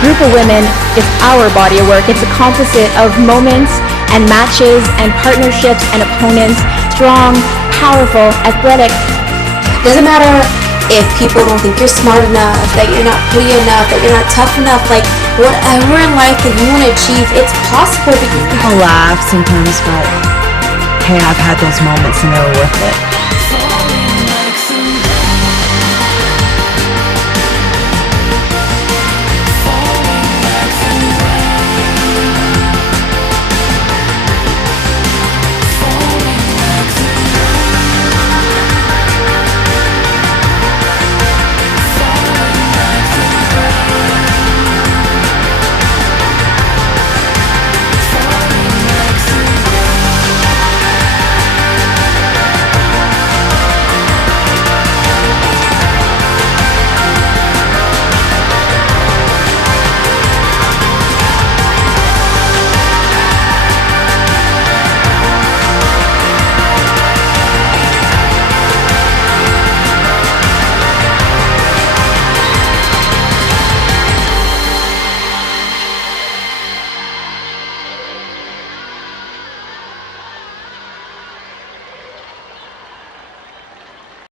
group of women is our body of work. It's a composite of moments and matches and partnerships and opponents, strong, powerful, athletic. Doesn't matter if people don't think you're smart enough, that you're not pretty enough, that you're not tough enough, like whatever in life that you want to achieve, it's possible because I'll laugh sometimes, but hey, I've had those moments and they were worth it.